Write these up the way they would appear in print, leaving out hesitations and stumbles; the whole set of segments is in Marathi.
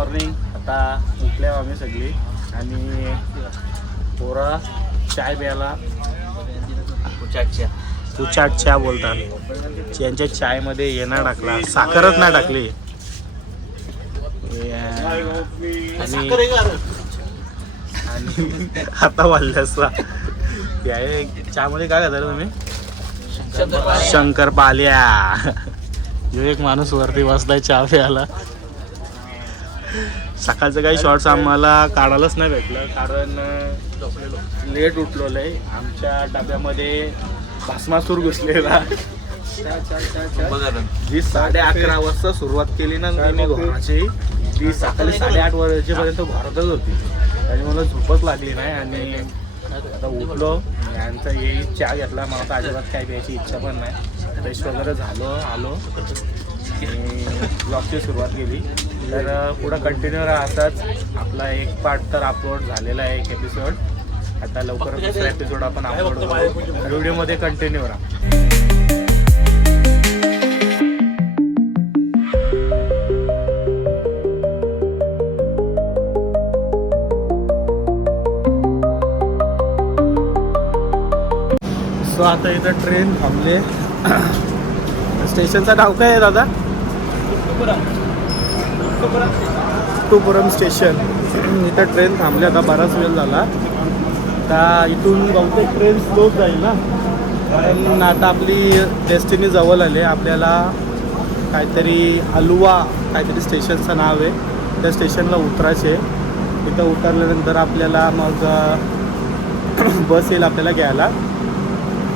मॉर्निंग. आता उठल्या आम्ही सगळी आणि पोरा चाय प्यायला कुचाट चहा बोलतात. यांच्या चायमध्ये येणं टाकला, साखरच नाही टाकली. आणि आता वाढल्यासला चहामध्ये काय करता तुम्ही? शंकरपाल्या. जो एक माणूस वरती बसलाय चहा प्यायला. सकाळचं काही शॉर्ट्स आम्हाला काढायलाच नाही भेटलं कारण लेट उठलेलं आहे. आमच्या डब्यामध्ये भस्मासूर घुसलेला. जी 11:30 वाजता सुरुवात केली ना मी घोराची, ती सकाळी 8:30 वाजेपर्यंत घोरातच होती. त्याची मला झोपच लागली नाही आणि आता उठलो. यांचा येईल चहा घेतला. मला तर अजिबात काय प्यायची इच्छा पण नाही. फ्रेश वगैरे झालो, आलो आणि ब्लॉगची सुरुवात केली. तर पुढं कंटिन्यू राहा असाच. आपला एक पार्ट तर अपलोड झालेला आहे, एक एपिसोड. आता लवकरच दुसरा एपिसोड आपण अपलोड करू. व्हिडिओमध्ये कंटिन्यू राहा. सो आता इथं ट्रेन थांबले. स्टेशनचं नाव काय आहे दादा? टुपुरम स्टेशन. इथं ट्रेन थांबली. आता बराच वेळ झाला. आता इथून बहुतेक ट्रेन स्लोच जाईल ना, कारण आता आपली डेस्टिनी जवळ आली. आपल्याला काहीतरी अलुवा काहीतरी स्टेशनचं नाव आहे, त्या स्टेशनला उतरायचे. तिथं उतरल्यानंतर आपल्याला मग बस येईल आपल्याला घ्यायला.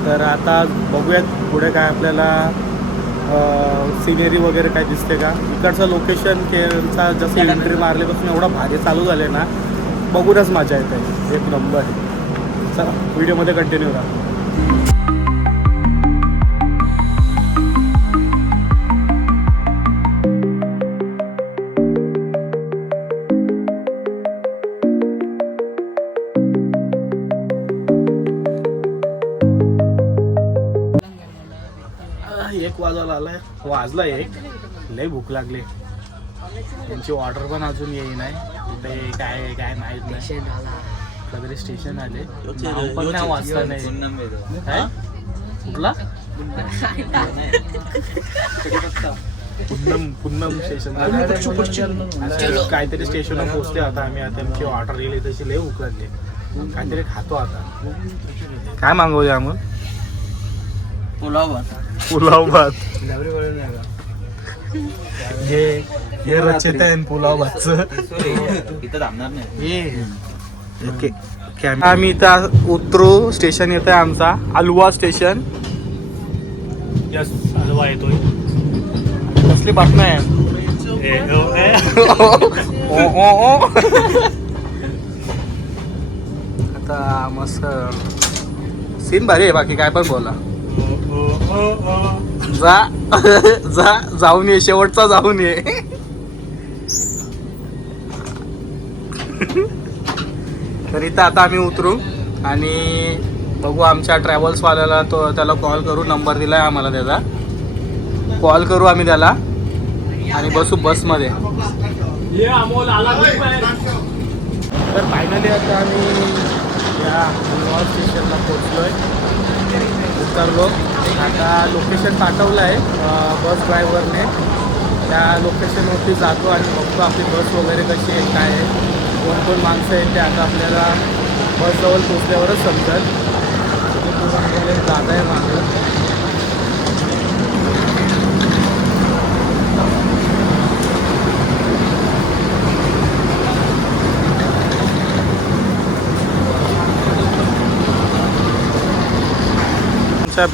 तर आता बघूयात पुढे काय आपल्याला सिनेरी वगैरे काय दिसते का. इकडचं लोकेशन केरळचा जसं एंट्री मारल्यापासून एवढा भारी चालू झाले ना, बघूनच मजा येते. एक नंबर. चला व्हिडिओमध्ये कंटिन्यू राहा. एक वाजला एक. लय भूक लागली. त्यांची ऑर्डर पण अजून येई नाही. ते काय काय माहीत नाही. वगैरे स्टेशन आले पण नाही वाजता नाही. काय कुठला पुन्नम स्टेशन काहीतरी स्टेशनवर पोहोचले. आता आम्ही आता आमची ऑर्डर येईल तशी लय भूक लागली. काहीतरी खातो आता. काय मागवूया मग? पुलाव भात. हे रचित आहे पुलाव भातचं. ओके आम्ही इथं उतरू. स्टेशन येतं आहे आमचा अलुवा स्टेशन. यस अलुवा येतोय. कसली बातमी आहे? आता मस्त सीन भारी आहे. बाकी काय पण बोला. जाऊन ये. शेवटचा जाऊन ये. तर इथं आता आम्ही उतरू आणि बघू आमच्या ट्रॅव्हल्सवाल्याला. त्याला कॉल करू. नंबर दिला आहे आम्हाला त्याचा. कॉल करू आम्ही त्याला आणि बसू बसमध्ये. तर फायनली आता आम्ही या अलुवा स्टेशनला पोचलो आहे. उतरलो. आता लोकेशन पाठवलं आहे बस ड्रायव्हरने. त्या लोकेशनवरती जातो आणि बघतो आपली बस वगैरे कशी आहे, काय आहे, कोण कोण माणसं आहेत ते आता आपल्याला बसजवळ पोचल्यावरच समजेल. जात आहे मागं.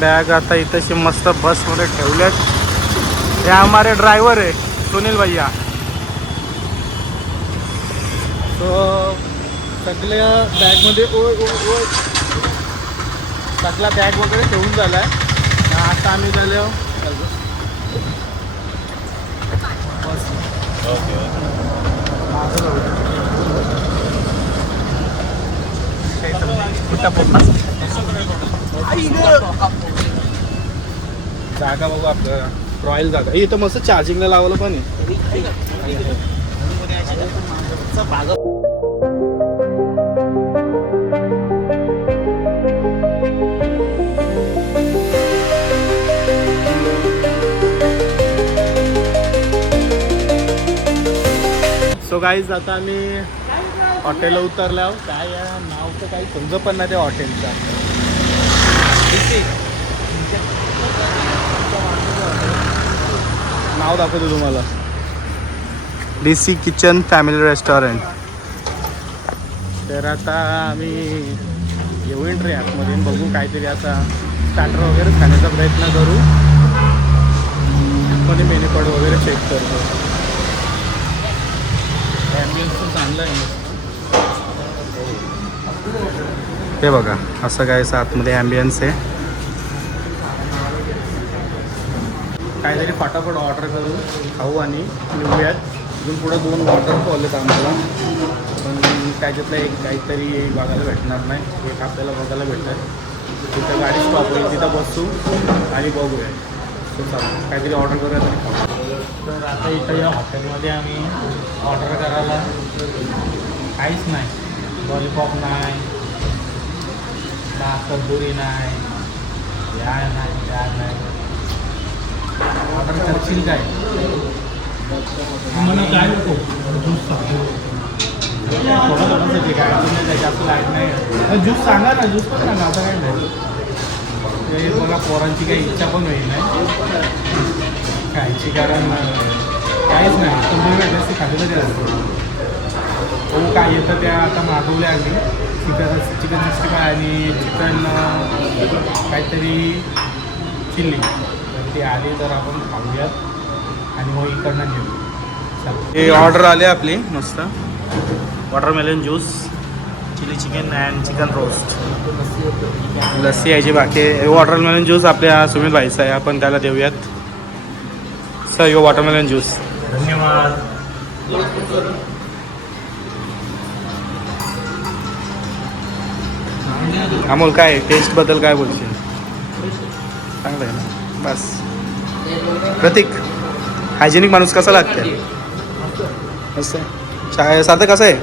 बैग आता इथे मस्त बस मध्ये ठेवलेत. हे हमारे ड्रायव्हर आहे सुनील भैया. तो सगळ्या बॅगमध्ये सगळा बॅग वगैरे ठेवून झालाय. आता आम्ही झालो जागा बघू आपलं रॉयल जागा. इथं मस्त चार्जिंगला लावलं पण आहे. सो गाईज आता आम्ही हॉटेलला उतरलो आहोत. काय नाव तर काही समजत पण नाही त्या हॉटेलचं. नाव दाखवतो तुम्हाला, DC किचन फॅमिली रेस्टॉरंट. तर आता आम्ही येऊ एंट्री आतमध्ये बघू, काहीतरी आता स्टार्टर वगैरे खाण्याचा प्रयत्न करू. मध्ये मेन्यू कार्ड वगैरे चेक करतो. ॲम्बियन्स पण चांगलं आहे. हे बघा असं काय आतमध्ये ॲम्बियन्स आहे. काहीतरी फटाफट ऑर्डर करू, खाऊ आणि निघूयात. इथून पुढं 2 वॉटरफॉल आहेत आम्हाला, पण त्याच्यातलं एक काहीतरी बघायला भेटणार नाही. एक आपल्याला बघायला भेटतं. तिथं गाडी स्टॉप होईल, तिथं बसू आणि बघूया. सो चालेल, काहीतरी ऑर्डर करूया तरी खाऊ. तर आता इथं या हॉटेलमध्ये आम्ही ऑर्डर करायला काहीच नाही. लॉलीपॉप नाही, तंदुरी नाही, या नाही, त्या नाही. ऑर्डर करशील काय? मला काय नको, ज्यूस थोडं काय तुम्ही जास्त लाईट नाही. ज्यूस सांगा ना, ज्यूस पण सांगा. आता काय नाही ते मला पोरांची काही इच्छा पण होईल नाही खायची, कारण काहीच नाही. तंदुरी भेटायची खाल्लं ते असतं. हो काय येतं त्या आता मागवले आम्ही चिकन 65 आणि चिकन काहीतरी चिल्ली. तर ती आली तर आपण खाऊयात आणि मग इकडनं घेऊ. हे ऑर्डर आले आपली मस्त watermelon juice, chilli chicken and chicken roast. Lassi यायची बाकी. वॉटरमेलन ज्यूस आपल्या सुमित भाईचा आहे, आपण त्याला देऊयात. सर यो वॉटरमेलन ज्यूस. धन्यवाद. अमोल काय टेस्टबद्दल काय बोलशील? चांगलं आहे ना? बस. प्रतीक हायजेनिक माणूस कसा लागते? मस्त आहे. साधं कसं आहे?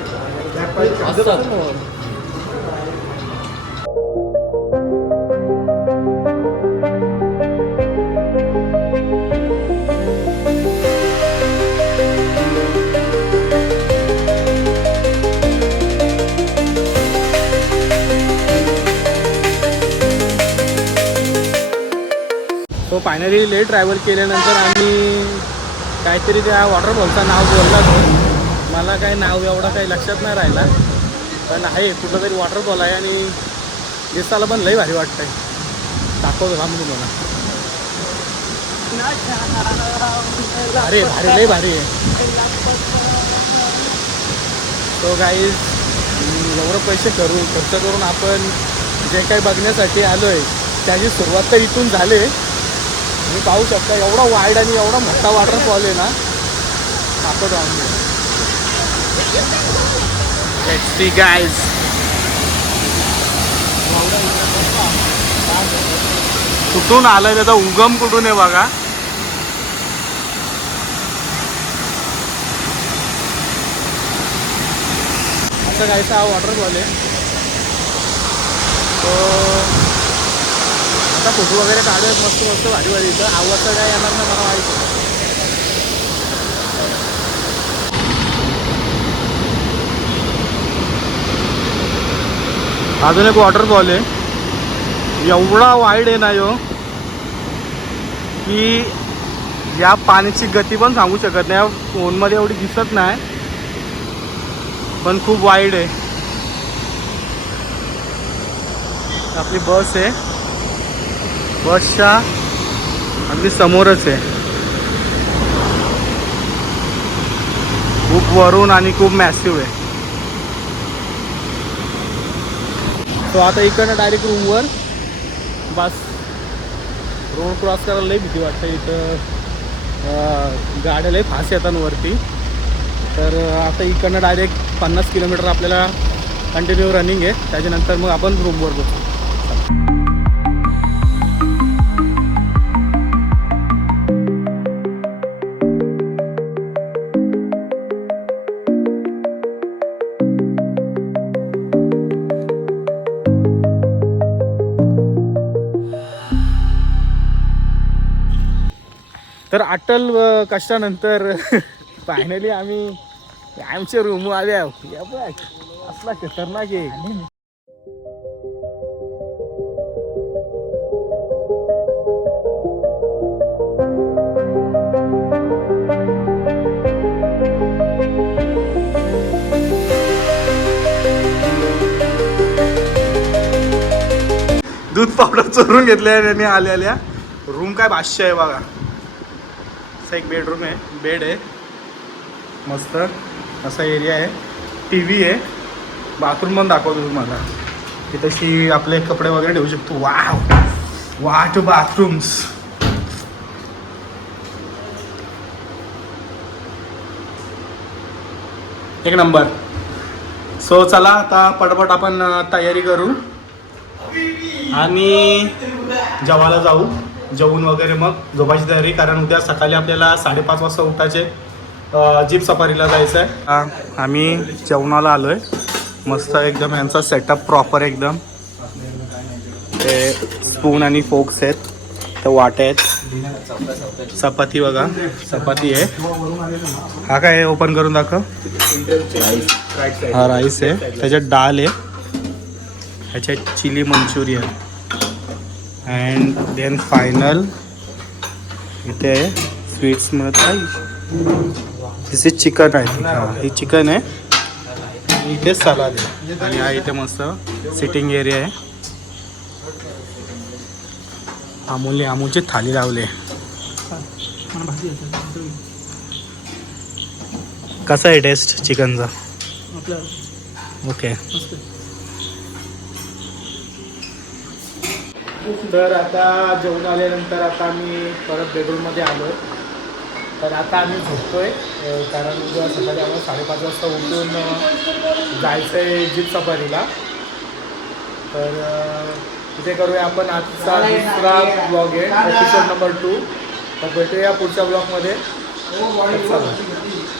सो फायनली लेट ट्रॅव्हल केल्यानंतर आम्ही काहीतरी त्या वॉटरफॉलचं नाव बोलला. मला काही नाव एवढं काही लक्षात नाही राहिला, पण आहे कुठलं तरी वॉटरफॉल आहे आणि दिसायला पण लई भारी वाटतं आहे. दाखवतो थांबून तुम्हाला. अरे भारी लई भारी आहे. तो गाईज एवढं पैसे खर्च करून आपण जे काही बघण्यासाठी आलो आहे त्याची सुरुवात तर इथून झाली. तुम्ही पाहू शकता एवढा वाईड आणि एवढा मोठा वॉटरफॉल आहे ना. दाखवतो आम्ही. Let's see guys. कुठून आलाय त्याचा उगम कुठून आहे बघा. असं काहीसा हा वॉटरफॉल आहे. तो आता फोटो वगैरे काढूयात मस्त मस्त भारी भारी. इथं आवाज तर काय येणार नाही मला माहिती. अजून एक वॉटरफॉल आहे. एवढा वाईड आहे ना यो की या पाण्याची गती पण सांगू शकत नाही. फोनमध्ये एवढी दिसत नाही, पण खूप वाईड आहे. आपली बस आहे, बसच्या अगदी समोरच आहे. खूप वरून आणि खूप मॅसिव्ह आहे. तो आता इकडनं डायरेक्ट रूमवर. बस रोड क्रॉस करायला लई भीती वाटते. इथं गाड्या लई फास्ट येतात वरती. तर आता इकडनं डायरेक्ट 50 किलोमीटर आपल्याला कंटिन्यू रनिंग आहे. त्याच्यानंतर मग आपण रूमवर बसू. तर अटल कष्टानंतर फायनली आम्ही आमच्या रूम आले आहोत. या बघ असला खतरनाक आहे. दूध पावडर चोरून घेतल्या आणि आल्या. रूम काय 500 आहे बघा. असा एक बेडरूम आहे, बेड आहे मस्त असा एरिया आहे, TV आहे, बाथरूम पण दाखवतो तुम्हाला. तिथेशी आपले कपडे वगैरे ठेवू शकतो. वाट बाथरूम्स एक नंबर. सो चला आता पटपट आपण तयारी करू आणि जेवायला जाऊ. जेवून वगैरे मग झोपायची तयारी, कारण उद्या सकाळी आपल्याला 5:30 वाजता उठायचे, जीप सफारीला जायचं आहे. आम्ही जेवणाला आलो आहे. मस्त एकदम यांचा सेटअप प्रॉपर एकदम. ते स्पून आणि फोक्स आहेत, तर वाटे आहेत, चपाती बघा चपाती आहे. हा काय ओपन करून दाखव. हा राईस आहे, त्याच्यात डाळ आहे, ह्याच्यात chilli manchurian and then final इथे स्वीट्स मिळत आहे. दिस इज चिकन आहे. हां ही चिकन आहे. इथे सलाद आहे आणि हा इथे मस्त सिटिंग एरिया आहे. अमूलची थाली लावली. कसा आहे टेस्ट चिकनचा? ओके. तर आता जेवण आल्यानंतर आता आम्ही परत बेडरूममध्ये आलो आहे. तर आता आम्ही झोपतोय, कारण उद्या सकाळी आम्हाला 5:30 वाजता उठून जायचं आहे जीप सफारीला. तर इथे करूया आपण आजचा दुसरा ब्लॉग आहे, एपिसोड नंबर 2. तर भेटूया पुढच्या ब्लॉगमध्ये. चला.